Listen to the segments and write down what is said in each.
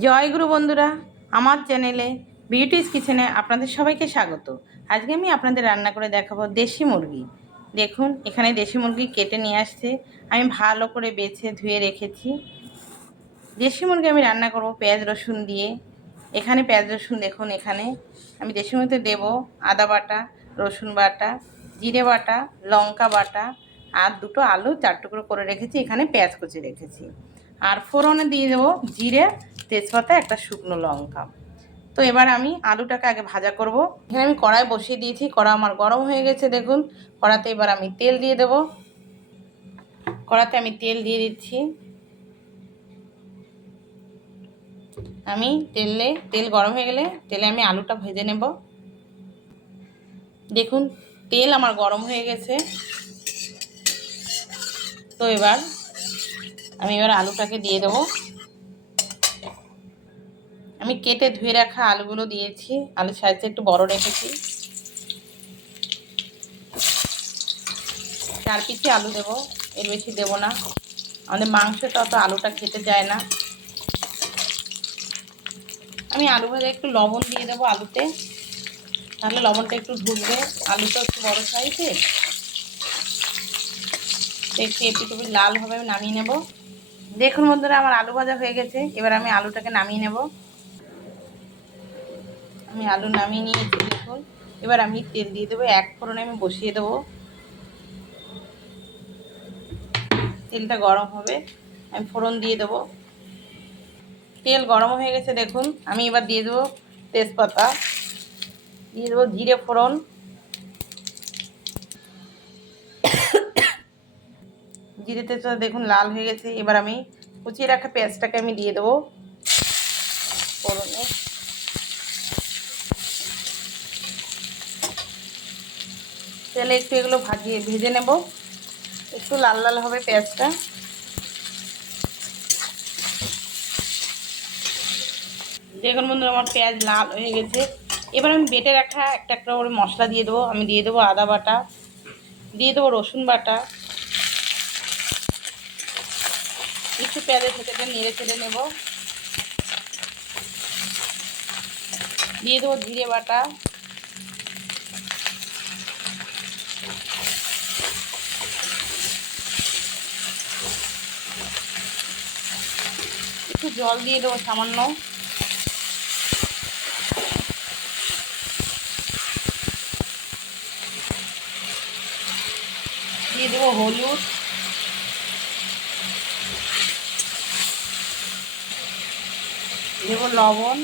জয়গুরু বন্ধুরা, আমার চ্যানেলে বিউটিস কিচেনে আপনাদের সবাইকে স্বাগত। আজকে আমি আপনাদের রান্না করে দেখাবো দেশি মুরগি। দেখুন, এখানে দেশি মুরগি কেটে নিয়ে আসছে, আমি ভালো করে বেছে ধুয়ে রেখেছি। দেশি মুরগি আমি রান্না করব পেঁয়াজ রসুন দিয়ে। এখানে পেঁয়াজ রসুন দেখুন, এখানে আমি দেশি মুরগিতে দেবো আদা বাটা, রসুন বাটা, জিরে বাটা, লঙ্কা বাটা আর দুটো আলু 4 টুকরো করে রেখেছি। এখানে পেঁয়াজ কুচি রেখেছি আর ফোড়নে দিয়ে দেবো জিরে, তেজপাতা, একটা শুকনো লঙ্কা। তো এবার আমি আলুটাকে আগে ভাজা করব। এখানে আমি কড়াই বসিয়ে দিয়েছি, কড়া আমার গরম হয়ে গেছে। দেখুন, কড়াতে এবার আমি তেল দিয়ে দেবো। কড়াতে আমি তেল দিয়ে দিচ্ছি। আমি তেল গরম হয়ে গেলে তেলে আমি আলুটা ভেজে নেব। দেখুন, তেল আমার গরম হয়ে গেছে। তো এবার আমি আলুটাকে দিয়ে দেবো। আমি কেটে ধুয়ে রাখা আলুগুলো দিয়েছি, আলুর সাইজটা একটু বড় রেখেছি। 4 পিসি আলু দেবো, এর বেশি দেবো না, আমাদের মাংসটা অত আলুটা খেতে যায় না। আমি আলু ভাজা একটু লবণ দিয়ে দেবো আলুতে, তাহলে লবণটা একটু ঢুকবে। আলুটা একটু বড় সাইজে, একটু এপিটুপি লাল হবে, আমি নামিয়ে নেব। দেখুন বন্ধুরা, আমার আলু ভাজা হয়ে গেছে। এবার আমি আলুটাকে নামিয়ে নেব। আমি আলু নামিয়ে নিয়েছি। দেখুন, এবার আমি তেল দিয়ে দেবো। 1 ফোড়নে আমি বসিয়ে দেবো। তেলটা গরম হবে, আমি ফোড়ন দিয়ে দেবো। তেল গরম হয়ে গেছে। দেখুন, আমি এবার দিয়ে দেবো তেজপাতা, দিয়ে দেবো জিরে ফোড়ন, জিরে তেজপাতা দেখুন লাল হয়ে গেছে। এবার আমি কুচিয়ে রাখা পেঁয়াজটাকে আমি দিয়ে দেবো ফোড়নে। তেলে একটু এগুলো ভেজে নেব, একটু লাল লাল হবে পেঁয়াজটা। দেখুন বন্ধুরা, আমার পেঁয়াজ লাল হয়ে গেছে। এবার আমি বেটে রাখা একটা একটা করে মশলা দিয়ে দেবো। আমি দিয়ে দেবো আদা বাটা, দিয়ে দেবো রসুন বাটা, একটু পেঁয়াজের সাথে নেড়ে চেড়ে নেব। দিয়ে দেবো জিরে বাটা, একটু জল দিয়ে দেবো সামান্য, দিয়ে দেবো হলুদ, দেবো লবণ,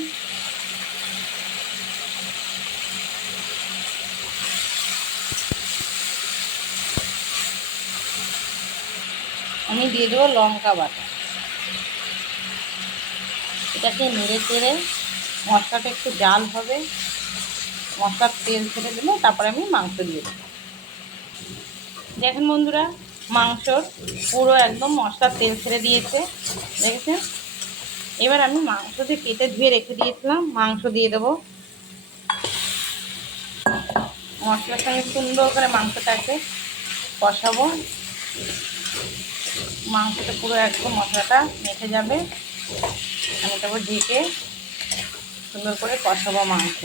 আমি দিয়ে দেবো লঙ্কা বাটা। এটাকে নেড়ে চেড়ে মশলাটা একটু জাল হবে, মশলার তেল ছেড়ে দিলে তারপরে আমি মাংস দিয়ে দেবো। দেখুন বন্ধুরা, মাংসর পুরো একদম মশলার তেল ছেড়ে দিয়েছে, দেখেছেন। এবার আমি মাংস যে কেটে ধুয়ে রেখে দিয়েছিলাম, মাংস দিয়ে দেবো। মশলার সঙ্গে সুন্দর করে মাংসটাকে কষাবো। মাংসটা পুরো একদম মশলাটা মেখে যাবে। আমি তারপর ঢেকে সুন্দর করে কষাবো মাংস।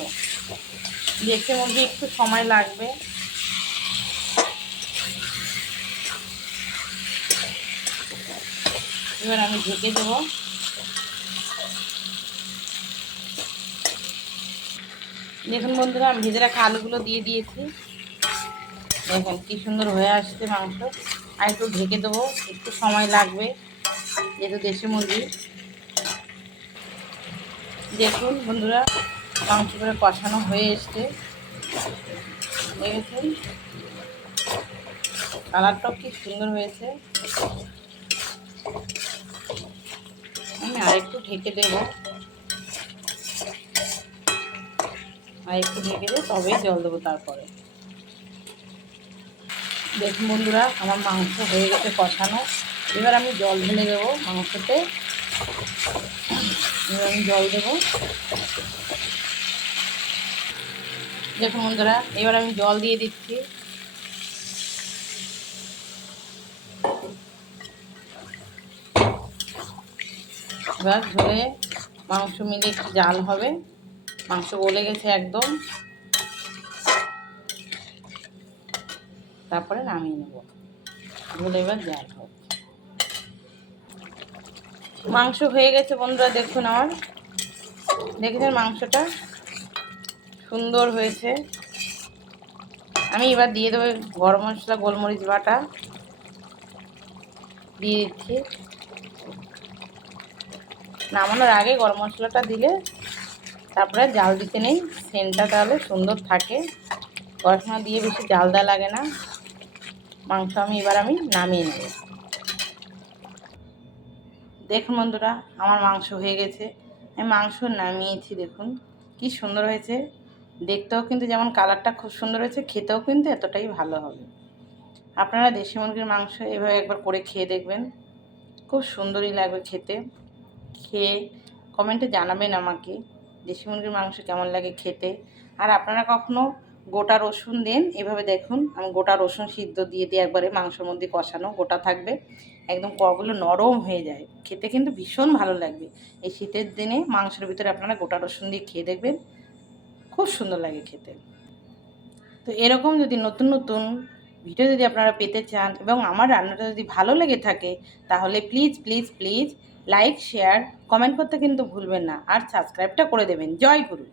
দেখতে মুরগি একটু সময় লাগবে। এবার আমি ঢেকে দেবো। দেখুন বন্ধুরা, আমি ভেজে রাখা আলুগুলো দিয়ে দিয়েছি। দেখুন কি সুন্দর হয়ে আসছে মাংস। আর একটু ঢেকে দেবো, একটু সময় লাগবে যেহেতু দেশি মুরগি। দেখুন বন্ধুরা, মাংস করে কষানো হয়ে এসছে, দেখেছেন কালারটাও কি সুন্দর হয়েছে। আমি আরেকটু ঢেকে দেবো, আর একটু ঢেকে দিয়ে তবেই জল দেবো তারপরে। দেখুন বন্ধুরা, আমার মাংস হয়ে গেছে কষানো। এবার আমি জল ঢেলে দেবো মাংসতে। এবার আমি জল দেবো। দেখুন বন্ধুরা, এবার আমি জল দিয়ে দিচ্ছি। এবার ঝোলে মাংস মিলে একটু জাল হবে। মাংস গলে গেছে একদম, তারপরে নামিয়ে নেব। গলে এবার জাল হবে। মাংস হয়ে গেছে বন্ধুরা, দেখুন আমার, দেখেছেন মাংসটা সুন্দর হয়েছে। আমি এবার দিয়ে দেবো গরম মশলা, গোলমরিচ বাটা দিয়ে দিচ্ছি। নামানোর আগে গরম মশলাটা দিলে তারপরে জাল দিতে নেই, সেন্টটা তাহলে সুন্দর থাকে। গরম মশলা দিয়ে বেশি জাল দেওয়া লাগে না। মাংস এবার আমি নামিয়ে নেব। দেখুন বন্ধুরা, আমার মাংস হয়ে গেছে। আমি মাংস নামিয়েছি, দেখুন কি সুন্দর হয়েছে। দেখতেও কিন্তু যেমন কালারটা খুব সুন্দর হয়েছে, খেতেও কিন্তু এতটাই ভালো হবে। আপনারা দেশি মুরগির মাংস এভাবে একবার করে খেয়ে দেখবেন, খুব সুন্দরই লাগবে খেতে। খেয়ে কমেন্টে জানাবেন আমাকে দেশি মুরগির মাংস কেমন লাগে খেতে। আর আপনারা কখনো গোটা রসুন দেন এভাবে, দেখুন আমি গোটা রসুন সিদ্ধ দিয়ে একবারে মাংসের মধ্যে কষানো গোটা থাকবে, একদম কগুলো নরম হয়ে যায়, খেতে কিন্তু ভীষণ ভালো লাগবে। এই শীতের দিনে মাংসের ভিতরে আপনারা গোটা রসুন দিয়ে খেয়ে দেখবেন, খুব সুন্দর লাগে খেতে। তো এরকম যদি নতুন নতুন ভিডিও যদি আপনারা পেতে চান এবং আমার রান্নাটা যদি ভালো লেগে থাকে, তাহলে please please please like, share, comment করতে কিন্তু ভুলবেন না, আর সাবস্ক্রাইবটা করে দেবেন। জয় গুরু।